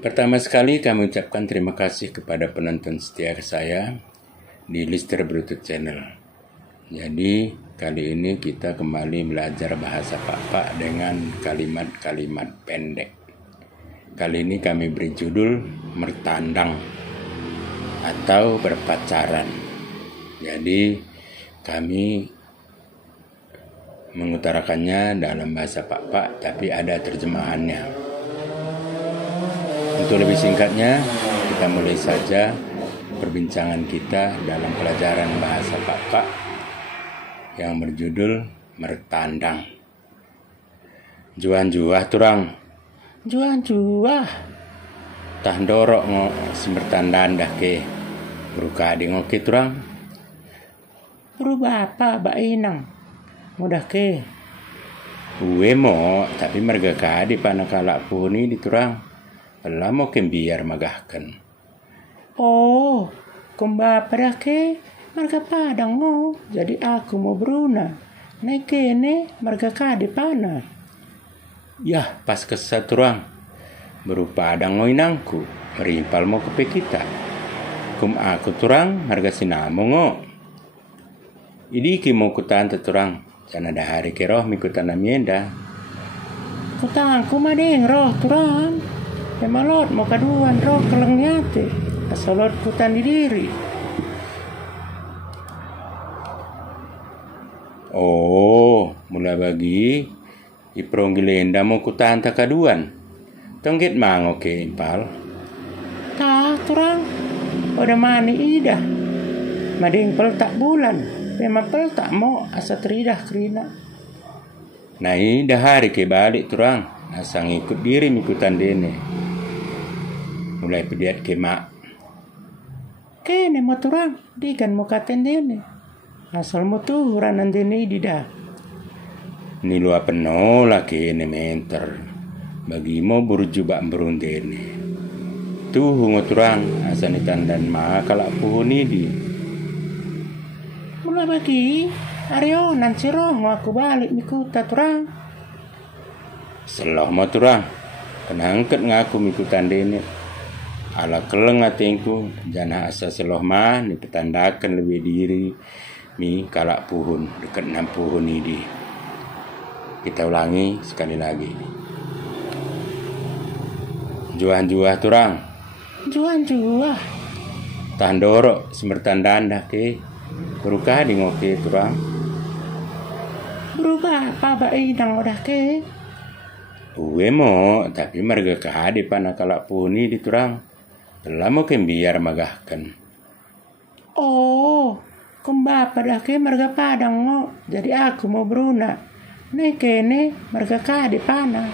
Pertama sekali kami ucapkan terima kasih kepada penonton setia saya di Lister Bluetooth Channel. Jadi kali ini kita kembali belajar bahasa Pak dengan kalimat-kalimat pendek. Kali ini kami beri judul mertandang atau berpacaran. Jadi kami mengutarakannya dalam bahasa Pak, tapi ada terjemahannya. Untuk lebih singkatnya, kita mulai saja perbincangan kita dalam pelajaran bahasa Pak yang berjudul mertandang. Juan-juah turang. Juan-juah. Tah dorok ngo semertandang dah ke. Beruka di ngoke turang. Berubah apa Mbak Inang? Mudah ke. Uwe mo, tapi merga kadi panakalak puni di turang. Pala mo biar magahkan. Oh, kumba pada ke marga padang mo. Jadi aku mau beruna. Naik kene marga kadi pana. Yah, pas kesaturang. Berupa adang mo inangku. Merimpal mo ke kita. Kum aku turang marga sinamo ngo. Idi ki mo kutan teturang. Jana dah hari ke roh mikutan namienda. Kutangku madeng roh turang. Emalot mau kaduan roh kelengnyate asalot kutan di diri. Oh, mula bagi iprong gilenda mau kutan tak kaduan. Tonggit mango ke impal. Tah turang. Oda mani ida. Mading pel tak bulan. Memang pel tak mau asa teridah kerina. Nah dah hari ke balik turang. Asang ikut diri mikutan dene. Mulai pediat ke mak. Kene mo turang, di kan mo katen dene. Asal mo tuhuran dene di dah. Ni lu apa nola kene menter. Bagi mo burjubak berun dene. Tuhu mo turang, asal ni tandan mak kalak puhuni di. Mulai bagi, Aryo nanti roh aku balik mikuta turang. Seloh mo turang, kenangket ngaku mikutan dene. Ala keleng atingku jana asa seloh mah ni petandakan lebih diri mi kalak puhun dekat 6 puhun ini. Kita ulangi sekali lagi. Juan-juah turang. Juan-juah. Tandoro semertandan dah ke. Berukah di ngoke turang. Berubah apa Mbak Inang udah ke? Uwe mo tapi marga kahadi pana kalak puhun di turang. Telah mau biar magahkan. Oh, kumba pada ke marga padang ngo. Jadi aku mau beruna. Naik kene marga kadi pana.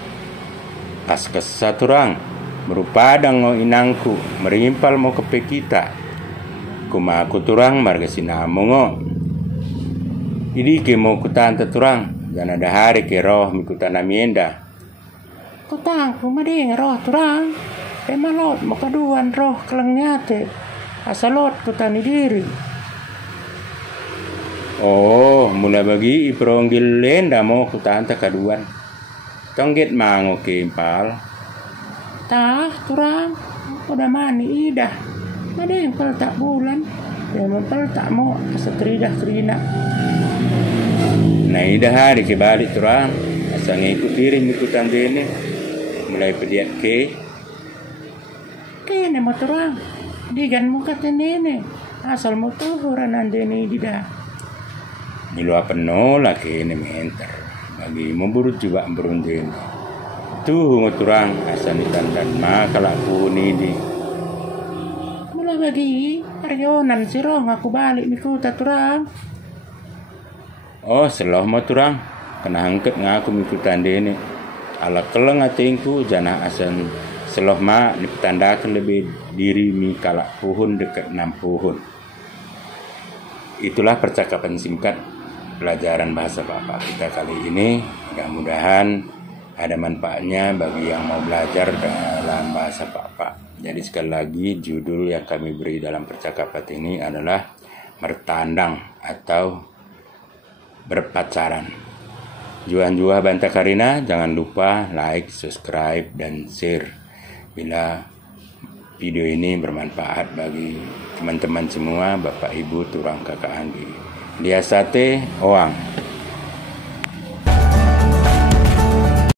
Pas kesaturang. Berupadang ngo inangku. Merimpal mau ke kita. Kuma aku turang marga sinamo ngo. Idi ke mau kutan turang. Jana ada hari ke roh mikutan namienda. Kutangku madeng roh turang. Emalot mau kaduan roh kelengnyate asalot kutani diri. Oh, mula bagi ipronggil lenda mau kutan tak kaduan. Tonggit mango ke impal. Tah turang, udah mani idah. Ada yang pel tak bulan, yang pel tak mau asa teridah kerina. Nah idah hari ke balik turang, asa ngikut diri mikutan dene. Mulai pediat ke. Kene mo turang, digan mo katenene, asal mo tuhuran andene di dah. Nilu apa nola kene menter, bagi mo burut juga berundin. Tuh mo turang, asal ni tandan makalak puni di. Mula bagi, aryonan siro ngaku balik mikuta turang. Oh seloh mo turang, kena angkat ngaku mikutan dene. Ala keleng atingku jana asan. Seloh ma dipetandakan lebih diri mi kalak puhun dekat 6 puhun. Itulah percakapan singkat pelajaran bahasa Pak kita kali ini. Mudah-mudahan ada manfaatnya bagi yang mau belajar dalam bahasa Pak. Jadi sekali lagi judul yang kami beri dalam percakapan ini adalah mertandang atau berpacaran. Juan-juah Banta Karina, jangan lupa like, subscribe, dan share. Bila video ini bermanfaat bagi teman-teman semua, Bapak Ibu, turang kakak andi. Dia sate oang.